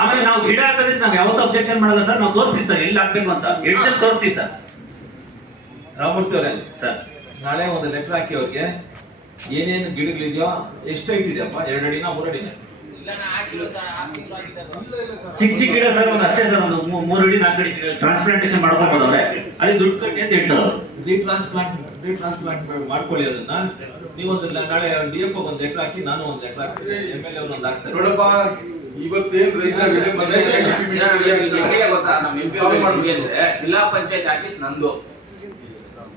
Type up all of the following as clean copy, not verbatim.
ಆಮೇಲೆ ನಾವು ಗಿಡ ಹಾಕೋದಕ್ಕೆ ನಾವು ಯಾವತ್ತೂ ಅಬ್ಜೆಕ್ಷನ್ ಮಾಡಲ್ಲ ಸರ್. ನಾವು ತೋರಿಸ್ತೀವಿ ಸರ್ ಎಲ್ಲಿ ಹಾಕ್ಬೇಕು ಅಂತ, ಎಡ್ಜಲ್ಲಿ ತೋರಿಸ್ತೀವಿ ಸರ್. ರಾಮಮೂರ್ತಿ ಅವರೇ ಸರ್ ನಾಳೆ ಒಂದು ಲೆಟರ್ ಹಾಕಿ ಅವ್ರಿಗೆ ಏನೇನು ಗಿಡಗಳಿದೆಯೋ ಎಷ್ಟು ಹೈಟ್ ಇದೆಯಪ್ಪ, 2 ಅಡಿನ 3 ಅಡಿನ? ಚಿಕ್ಕ ಚಿಕ್ಕ ಗಿಡ ಸರ್, ಒಂದು ಅಷ್ಟೇ ಸರ್, ಒಂದು 3 ಅಡಿ 4 ಅಡಿ ಟ್ರಾನ್ಸ್ಪ್ಲಾಂಟೇಶನ್ ಮಾಡ್ಕೊಬೋದು ಅವ್ರೆ. ಅಲ್ಲಿ ದುಡ್ಡು ಕಟ್ಟಿ ಅಂತ ಹೇಳ್ತಾರೆ. ರೀಟ್ರಾನ್ಸ್ಪ್ಲಾಂಟ್ ಮಾಡ್ಕೊಳ್ಳಿ ಅದನ್ನ. ನೀವೊಂದು ನಾಳೆ DF ಒಂದು ಲೆಟರ್ ಹಾಕಿ, ನಾನು ಒಂದು ಲೆಟರ್ ಹಾಕ್ತೀನಿ, MLA ಅವರು ಒಂದು ಹಾಕ್ತಾರೆ. ಜಿಲ್ಲಾ ಪಂಚಾಯತ್ ಆಫೀಸ್ ನಂದು,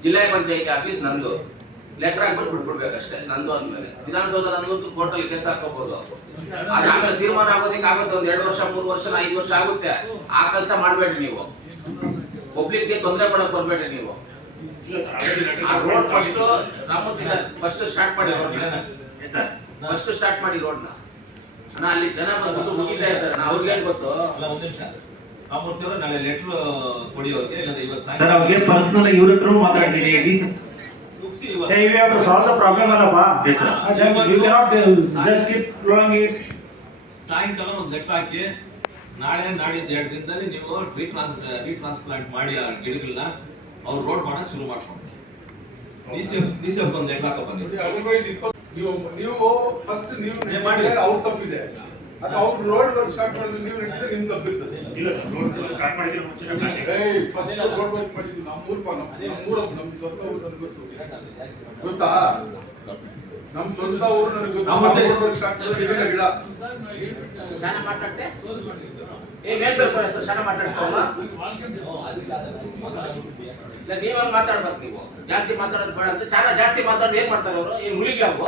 ಜಿಲ್ಲಾ ಪಂಚಾಯತ್ ಆಫೀಸ್ ನಂದು. ಲೆಟರ್ ಹಾಕ್ಬಿಟ್ಟು ಬಿಟ್ಬಿಡ್ಬೇಕಷ್ಟೇ, ನಂದು ಅಂದ್ಮೇಲೆ. ವಿಧಾನಸೌಧ ನಂದು ಕೋರ್ಟಲ್ಲಿ ಕೇಸ್ ಹಾಕೋಬಹುದು. ಆಮೇಲೆ ತೀರ್ಮಾನ ಆಗೋದಕ್ಕೆ ಆಗುತ್ತೆ, ಒಂದು 2 ವರ್ಷ 3 ವರ್ಷ 5 ವರ್ಷ ಆಗುತ್ತೆ. ಆ ಕೆಲಸ ಮಾಡಬೇಡ್ರಿ ನೀವು. ಪಬ್ಲಿಕ್ಗೆ ತೊಂದರೆ ಕೊಡಕ್ ಬರ್ಬೇಡ್ರಿ ನೀವು. First Ramamurthy sir first start ಮಾಡಿ ಫಸ್ಟ್ ಸ್ಟಾರ್ಟ್ ಮಾಡಿ ರೋಡ್ನ. ಅಲ್ಲಿ ಜನ ಬಂದು ಮುಗಿತಾ ಇರ್ತಾರೆ, ನಾವು ಅವ್ರಿಗೆ ಏನ್ ಗೊತ್ತು. ಒಂದು ನಿಮಿಷ ರಾಮಮೂರ್ತಿ ಅವರು ನಾಳೆ ಲೆಟರ್ ಕೊಡಿ ಅವ್ರಿಗೆ, ಇಲ್ಲಾಂದ್ರೆ ಇವತ್ತು ಸರ್ ಅವ್ರಿಗೆ ಪರ್ಸನಲ್ ಇವ್ರ ಹತ್ರ ಮಾತಾಡ್ತೀನಿ. Hey, we have to solve the problem, Alappa. Yes, sir. You cannot just keep blowing it. ಸಾಯಂಕಾಲ ಒಂದು ಲೆಟರ್ ಹಾಕಿ, ನಾಳೆ ನಾಡಿದ್ದು 2 ದಿನದಲ್ಲಿ ನೀವು ರೀಟ್ರಾನ್ಸ್ಪ್ಲಾಂಟ್ ಮಾಡಿ ಆ ಗಿಡಗಳನ್ನ ಅವ್ರು ರೋಡ್ ಮಾಡಕ್ ಶುರು ಮಾಡ್ಕೊಂಡು DCF ಒಂದು ಲೆಟರ್ ಹಾಕೋ ಬನ್ನಿ. ನೀವು ಫಸ್ಟ್ ನೀವು ಮಾಡಿ ಅವ್ರ ತಪ್ಪಿದೆ. ಅದು ಅವ್ರು ರೋಡ್ ವರ್ಕ್ ಸ್ಟಾರ್ಟ್ ಮಾಡಿದ್ರೆ ನೀವು ನಿಂತಿದ್ರೆ ನಿಮ್ ತಪ್ಪಿರ್ತದೆ. ಇಲ್ಲ ಸರ್, ರೋಡ್ ಸ್ಟಾರ್ಟ್ ಮಾಡಿದ್ರೆ ಮುಂಚೆ ಫಸ್ಟ್ ರೋಡ್ ವರ್ಕ್ ಮಾಡಿದ್ವಿ ನಮ್ಮೂರ ನಮ್ ಸ್ವಂತ ಊರು ನನಗೆ ಗೊತ್ತಾ. ನಮ್ ಸ್ವಂತ ಊರು ನನಗೆ ಗೊತ್ತು. ರೋಡ್ ವರ್ಕ್ ಸ್ಟಾರ್ಟ್ ಮಾಡಿದ್ರೆ ಗಿಡ ಶಾನ ಮಾತಾಡ್ತೆ ಮೇಲ್ಬೇಕು ಸರ್, ಶಾನ ಮಾತಾಡ್ತಾವಲ್ಲ. ನೀವಾಗ ಮಾತಾಡ್ಬೇಕು, ನೀವು ಜಾಸ್ತಿ ಮಾತಾಡೋದು ಬೇಡ ಅಂತ. ಚಾನ ಜಾಸ್ತಿ ಮಾತಾಡೋದು ಏನ್ ಮಾಡ್ತಾರೆ ಅವರು? ಏನ್ ಹುಲಿಗೆ ಅವು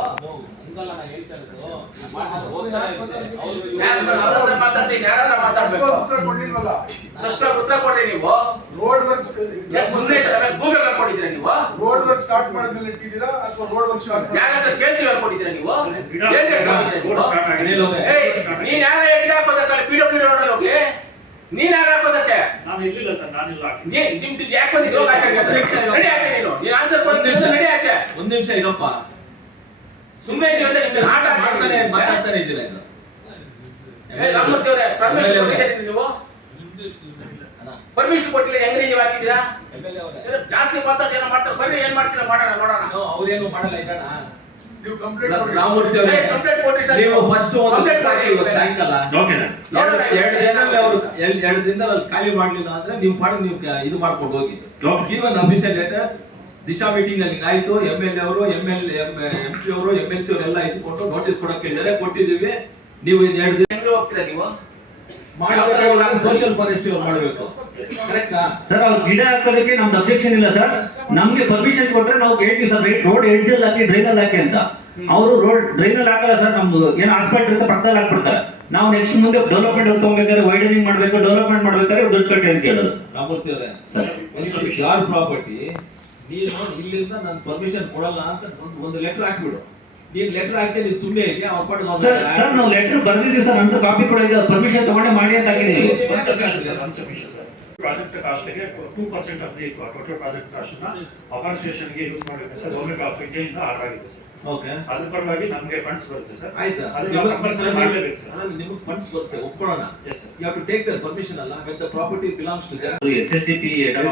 ಉತ್ತರ ಕೊಡ್ರಿ ನೀವು. ರೋಡ್ ವರ್ಕ್ ಸುಮ್ಮನೆ ಗೂಬೆ ಕೊಟ್ಟಿದ್ದೀರಾ ನೀವು? ರೋಡ್ ವರ್ಕ್ ಸ್ಟಾರ್ಟ್ ಮಾಡಿದ್ಮೇಲೆ ಇಟ್ಟಿದ್ದೀರಾ ಅಥವಾ ರೋಡ್ ವರ್ಕ್ ಸ್ಟಾರ್ಟ್ ಯಾರಾದ್ರೂ ಕೇಳ್ತೀವಿ ಕೊಟ್ಟಿದ್ದೀರಾ ನೀವು? ನೀನ್ ಯಾರ ಗಿಡ ಹಾಕೋದಕ್ಕೆ PWD ರೋಡಲ್ಲಿ ಹೋಗಿ ನೀನ್ ಯಾರು ಹಾಕೋದಕ್ಕೆ? ನಾನು ಇರ್ಲಿಲ್ಲ ಸರ್, ನಾನಿಲ್ಲ. ನಿಮ್ದು ಯಾಕೆ ಬಂದಿದ್ರು? ನಡಿ ಆಚೆ, ನೀನು ಆನ್ಸರ್ ಕೊಡ್ತೀನಿ, ನಡಿ ಆಚೆ. ಒಂದು ನಿಮಿಷ ಇರಪ್ಪ, ಸುಮ್ಮನೆ ಇದೀವಂದ್ರೆ ನಿಮ್ಗೆ ಆಟ ಮಾತಾಡ್ತಾನೆ ಇದ್ದೀರಾ ಇದು. ರಾಮಮೂರ್ತಿ ಅವರೇ, ಪರ್ಮಿಷನ್ ಕೊಟ್ಟಿದ್ದೀರಿ ನೀವು? ಪರ್ಮಿಷನ್ ಕೊಟ್ಟಿಲ್ಲ, ಹೆಂಗ್ರಿ ನೀವು ಹಾಕಿದ್ದೀರಾ? ಜಾಸ್ತಿ ಮಾತಾಡಿ ಏನೋ ಮಾಡ್ತಾರೆ, ಬರ್ರಿ ಏನ್ ಮಾಡ್ತೀರಾ ಮಾಡೋಣ ನೋಡೋಣ. ಅವ್ರೇನು ಮಾಡಲ್ಲ ಈಗ. ನೀವು ಕಂಪ್ಲೇಂಟ್ ಕೊಡಿ. ರಾಮಮೂರ್ತಿ ಅವರೇ ಕಂಪ್ಲೇಂಟ್ ಕೊಡಿ ಸರ್. ನೀವು ಫಸ್ಟ್ ಒಂದು ಕಂಪ್ಲೇಂಟ್ ಮಾಡಿ ಇವತ್ತು ಸಾಯಂಕಾಲ. Okay sir. 2 ದಿನದಲ್ಲಿ ಅವರು 2 ದಿನದಲ್ಲಿ ಅಲ್ಲಿ ಖಾಲಿ ಮಾಡ್ಲಿಲ್ಲ ಅಂದ್ರೆ ನೀವು ಮಾಡಿ ನೀವು ಇದು ಮಾಡ್ಕೊಂಡು ಹೋಗಿ. Give an official letter. Disha meeting ಅಲ್ಲಿ ಆಯ್ತು, MLA ಅವರು MP ಅವರು MLC ಅವರೆಲ್ಲ ಇಟ್ಕೊಂಡು ನೋಟಿಸ್ ಕೊಡಕ್ಕೆ ಹೇಳಿದ್ದಾರೆ, ಕೊಟ್ಟಿದ್ದೀವಿ. ನೀವು 2 ದಿನ ಹೆಂಗ್ ಹೋಗ್ತೀರಾ ನೀವು? ಮಾಡಬೇಕು, ಸೋಷಿಯಲ್ ಫಾರೆಸ್ಟ್ ಮಾಡಬೇಕು. ಕರೆಕ್ಟಾ ಸರ್? ಅವ್ರು ಗಿಡ ಹಾಕೋದಕ್ಕೆ ನಮ್ದು ಅಬ್ಜೆಕ್ಷನ್ ಇಲ್ಲ ಸರ್. ನಮ್ಗೆ ಪರ್ಮಿಷನ್ ಕೊಟ್ರೆ ನಾವು ಹೇಳ್ತೀವಿ ಸರ್, ರೋಡ್ ಎಡ್ಜಲ್ಲಿ ಹಾಕಿ ಡ್ರೈನಲ್ಲಿ ಹಾಕಿ ಅಂತ. ಅವರು ರೋಡ್ ಡ್ರೈನಲ್ಲಿ ಹಾಕಲ್ಲ ಸರ್. ನಮ್ದು ಏನು ಹಾಸ್ಪಿಟಲ್ ಇರುತ್ತೆ ಪಕ್ಕದಲ್ಲಿ ಹಾಕ್ಬಿಡ್ತಾರೆ. ನಾವು ನೆಕ್ಸ್ಟ್ ಮುಂದೆ ಡೆವಲಪ್ಮೆಂಟ್ ತಗೋಬೇಕಾದ್ರೆ ವೈಡನಿಂಗ್ ಮಾಡಬೇಕು, ಡೆವಲಪ್ಮೆಂಟ್ ಮಾಡ್ಬೇಕಾದ್ರೆ ದುಡ್ಡು ಕಟ್ಟಿ ಅಂತ ಕೇಳೋದು. ರಾಮಮೂರ್ತಿ ಅವರೇ, ಯಾರ್ ಪ್ರಾಪರ್ಟಿ ನೀನು ಇಲ್ಲಿಂದ ನಾನು ಪರ್ಮಿಷನ್ ಕೊಡಲ್ಲ ಅಂತ ಒಂದು ಲೆಟರ್ ಹಾಕ್ಬಿಡು. ನೀನ್ ಲೆಟರ್ ಹಾಕಿ ನೀನ್ ಸುಮ್ಮನೆ ಹೇಗೆ ಅವ್ರ ಪಾಠ ಸರ್ ನಾವು ಲೆಟರ್ ಬರ್ದಿದ್ದೀವಿ ಸರ್, ಅಂತ ಕಾಪಿ ಕೂಡ ಇದೆ. ಪರ್ಮಿಷನ್ ತಗೊಂಡೆ ಮಾಡಿ ಅಂತ ಹಾಕಿದ್ದೀವಿ. ಪ್ರಾಜೆಕ್ಟ್ ಕಾಸ್ಟ್ಗೆ 2% of the total project cost ನ ಅಫಾರೆಸ್ಟೇಷನ್ ಗೆ ಯೂಸ್ ಮಾಡಬೇಕಂತ ಗವರ್ನಮೆಂಟ್ ಆಫ್ ಇಂಡಿಯಾ ಇಂದ ಆರ್ಡರ್ ಆಗಿದೆ ಸರ್. ಓಕೆ, ಅದ್ರ ಪರವಾಗಿ ನಮಗೆ ಫಂಡ್ಸ್ ಬರುತ್ತೆ ಸರ್. ಆಯ್ತಾ? ಅದನ್ನ ಕಂಪಲ್ಸರಿ ಮಾಡಲೇಬೇಕು ಸರ್. ನಿಮಗೆ ಫಂಡ್ಸ್ ಬರುತ್ತೆ, ಒಪ್ಕೊಳ್ಳೋಣ. Yes sir. You have to take their permission ಅಲ್ಲ, but the property belongs to there. SSDP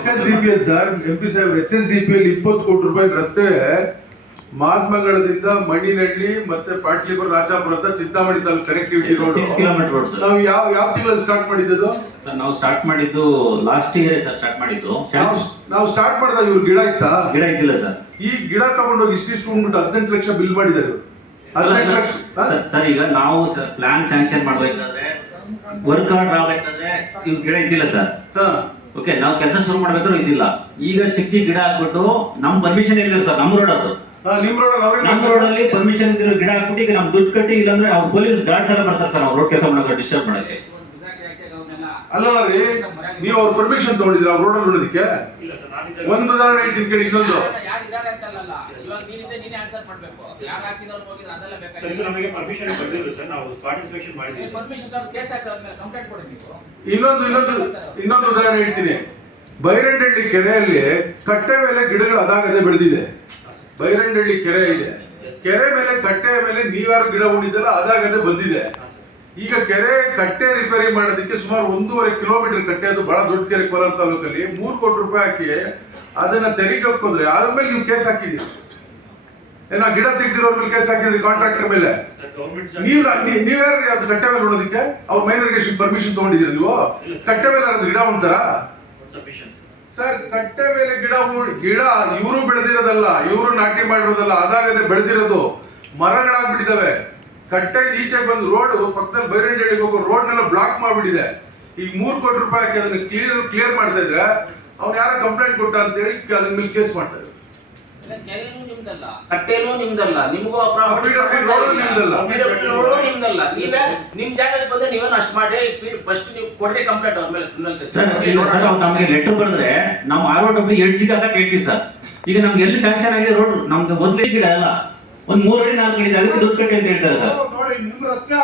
sir, MP saheb SSDP ಅಲ್ಲಿ 20 ಕೋಟಿ ರೂಪಾಯಿ ರಸ್ತೆ ಮಹಾತ್ಮಗಳದಿಂದ ಮಣ್ಣಿನಹಳ್ಳಿ ಮತ್ತೆ ಪಾಟ್ಲಿಪುರ ರಾಜಾಪುರ ಅಂತ Chintamani taluk connectivity road 6 kilometre road sir. ನಾವು ಯಾವ ತಿಂಗಳಲ್ಲಿ ಸ್ಟಾರ್ಟ್ ಮಾಡಿದ್ದು ಸರ್? ನಾವು ಸ್ಟಾರ್ಟ್ ಮಾಡಿದ್ದು ಲಾಸ್ಟ್ ಇಯರ್ ಸರ್. ಸ್ಟಾರ್ಟ್ ಮಾಡಿದ್ದು ನಾವು ಸ್ಟಾರ್ಟ್ ಮಾಡಿದಾಗ ಇವ್ರು ಗಿಡ ಇತ್ತಾ? ಗಿಡ ಇದ್ದಿಲ್ಲ ಸರ್. ಈ ಗಿಡ ತಗೊಂಡೋಗಿ ಇಷ್ಟಿಷ್ಟು ಉಂಟು 18 ಲಕ್ಷ ಬಿಲ್ ಮಾಡಿದ್ದಾರೆ. 18 ಲಕ್ಷ ಸರ್. ಈಗ ನಾವು ಸರ್ ಪ್ಲಾನ್ ಸ್ಯಾಂಕ್ಷನ್ ಮಾಡ್ಬೇಕಾದ್ರೆ, ವರ್ಕ್ ಆರ್ಡರ್ ಆಗ್ಬೇಕಾದ್ರೆ ಇವ್ ಗಿಡ ಇದ್ದಿಲ್ಲ ಸರ್. ಓಕೆ, ನಾವು ಕೆಲಸ ಶುರು ಮಾಡ್ಬೇಕಾದ್ರೂ ಇದ್ದಿಲ್ಲ. ಈಗ ಚಿಕ್ಕ ಚಿಕ್ಕ ಗಿಡ ಹಾಕ್ಬಿಟ್ಟು ನಮ್ ಪರ್ಮಿಷನ್ ಇಲ್ಲ ಸರ್. ನಮ್ಮ ರೋಡ್ ಅದು, ನಮ್ಮ ರೋಡ್ ಅಲ್ಲಿ ಪರ್ಮಿಷನ್ ಇದ್ದಿರೋ ಗಿಡ ಹಾಕ್ಬಿಟ್ಟು ಈಗ ನಮ್ ದುಡ್ಡು ಕಟ್ಟಿ, ಇಲ್ಲಾಂದ್ರೆ ಅವ್ರ ಪೊಲೀಸ್ ಗಾರ್ಡ್ಸ್ ಎಲ್ಲ ಬರ್ತಾರೆ ಸರ್. ಅವ್ರು ರೋಡ್ ಕೆಲಸ ಮಾಡೋಕೆ ಡಿಸ್ಟರ್ಬ್ ಮಾಡಕ್ಕೆ. ಅಲ್ಲ ರೀ, ನೀವು ಅವ್ರ ಪರ್ಮಿಷನ್ ತಗೊಂಡಿದ್ರ ರೋಡ್ ಅಲ್ಲಿ ನೋಡೋದಕ್ಕೆ? ಇಲ್ಲ ಸರ್, ನಾನು ಒಂದು ಉದಾಹರಣೆ ಹೇಳ್ತೀನಿ ಕೇಳಿ. ಇನ್ನೊಂದು ಯಾರಿದ್ದಾರೆ ಅಂತಲ್ಲ, ಇವಾಗ ನೀನೇ ಆನ್ಸರ್ ಮಾಡ್ಬೇಕು. ಯಾರು ಹಾಕಿದವ್ರು ಹೋಗಿದ್ರೆ ಅದೆಲ್ಲ ಸರ್, ಇದು ಬೇಕಾಗಿಲ್ಲ. ನಮಗೆ ಪರ್ಮಿಷನ್ ಕೊಟ್ಟಿದ್ರು ಸರ್. ನಾವು ಸ್ಪಾಟ್ ಇನ್ಸ್ಪೆಕ್ಷನ್ ಮಾಡಿದ್ವಿ. ಪರ್ಮಿಷನ್ ತಗೊಂಡು ಕೇಸ್ ಹಾಕಿದ್ಮೇಲೆ ಕಂಪ್ಲೇಂಟ್ ಕೊಡಿ ನೀವು. ಇನ್ನೊಂದು ಉದಾಹರಣೆ ಹೇಳ್ತೀನಿ. ಬೈರಂಡಹಳ್ಳಿ ಕೆರೆಯಲ್ಲಿ ಕಟ್ಟೆ ಮೇಲೆ ಗಿಡಗಳು ಅದಾಗದೆ ಬೆಳೆದಿದೆ. ಬೈರಂಡಹಳ್ಳಿ ಕೆರೆ ಇದೆ, ಕೆರೆ ಮೇಲೆ ಕಟ್ಟೆಯ ಮೇಲೆ ನೀವ್ಯಾರು ಗಿಡ ಉಳಿದಲ್ಲ ಅದಾಗದೆ ಬಂದಿದೆ. ಈಗ ಕೆರೆ ಕಟ್ಟೆ ರಿಪೇರಿ ಮಾಡೋದಕ್ಕೆ ಸುಮಾರು 1.5 ಕಿಲೋಮೀಟರ್ ಕಟ್ಟೆ, ಅದು ಬಹಳ ದೊಡ್ಡ ಕೆರೆ ಕೋಲಾರ ತಾಲೂಕಲ್ಲಿ 3 ಕೋಟಿ ರೂಪಾಯಿ ಹಾಕಿ ಅದನ್ನ ತೆರಿಗೆ ಹಾಕೋದ್ರೆ ಆದ್ಮೇಲೆ ನೀವು ಕೇಸ್ ಹಾಕಿದ್ದೀರಿ. ಏನೋ ಗಿಡ ತೆಗ್ದಿರೋರ್ ಮೇಲೆ ಕೇಸ್ ಹಾಕಿದ್ರಿ ಕಾಂಟ್ರಾಕ್ಟರ್ ಮೇಲೆ. ನೀವ್ಯಾರು ಅದು ಕಟ್ಟೆ ಮೇಲೆ ನೋಡೋದಕ್ಕೆ? ಅವ್ರ ಮೈನ್ ಇರಿಗೇಷನ್ ಪರ್ಮಿಷನ್ ತಗೊಂಡಿದ್ದೀರಿ ನೀವು? ಕಟ್ಟೆ ಮೇಲೆ ಅದು ಗಿಡ ಉಂಟಾರ ಸರ್? ಕಟ್ಟೆ ಮೇಲೆ ಗಿಡ ಇವರು ಬೆಳೆದಿರೋದಲ್ಲ, ಇವರು ನಾಟಿ ಮಾಡಿರೋದಲ್ಲ, ಅದಾಗದೆ ಬೆಳೆದಿರೋದು ಮರಗಳಾಗ್ಬಿಟ್ಟಿದಾವೆ. ಕಟ್ಟೆ ಈಚೆಗೆ ಬಂದು ರೋಡ್ ಪಕ್ಕದಲ್ಲಿ ಬೈರಂಜಡಿಗೆ ಹೋಗೋ ರೋಡ್ ನೆಲ್ಲ ಬ್ಲಾಕ್ ಮಾಡ್ಬಿಟ್ಟಿದೆ. ಈಗ 3 ಕೋಟಿ ರೂಪಾಯಿ ಹಾಕಿ ಅದನ್ನ ಕ್ಲಿಯರ್ ಮಾಡ್ತಾ ಇದ್ರೆ ಅವ್ನು ಯಾರೋ ಕಂಪ್ಲೇಂಟ್ ಕೊಟ್ಟ ಅಂತ ಹೇಳಿ ಅದ್ರ ಮೇಲೆ ಕೇಸ್ ಮಾಡ್ತಾರೆ. ಕೆರೆನೂ ನಿಮ್ದಲ್ಲ, ಕಟ್ಟೆನೂ ನಿಮ್ದಲ್ಲ, ನಿಮಗೂ ನಿಮ್ದಲ್ಲ. ನೀವೇ ನಿಮ್ ಜಾಗಕ್ಕೆ ಬಂದ್ರೆ ನೀವೇನು ಅಷ್ಟು ಮಾಡಿ ಫಸ್ಟ್ ನೀವು ಕೊಡ್ರಿ ಕಂಪ್ಲೇಂಟ್ ಅವ್ರ ಮೇಲೆ ಕ್ರಿಮಿನಲ್ ಕೇಸ್. ಸರ್ ಅವ್ರು ನಮಗೆ ಲೆಟರ್ ಬರೆದ್ರೆ ನಾವು ROW ಎಡ್ಜಿಗೆ ಹಾಕಕ್ ಹೇಳ್ತೀವಿ ಸರ್. ಈಗ ನಮ್ಗೆ ಎಲ್ಲಿ ಸ್ಯಾಂಕ್ಷನ್ ಆಗಿದೆ ರೋಡ್ ನಮ್ದು ಮೊದಲೇ ಗಿಡ ಅಲ್ಲ, ಒಂದ್ 3 ಅಡಿ 4 ಅಡಿ ಅದಕ್ಕೆ ದುಡ್ಡು ಕಟ್ಟಿ ಅಂತ ಹೇಳ್ತಾರೆ ಸರ್. ನೋಡಿ ನಿಮ್ ರಸ್ತೆ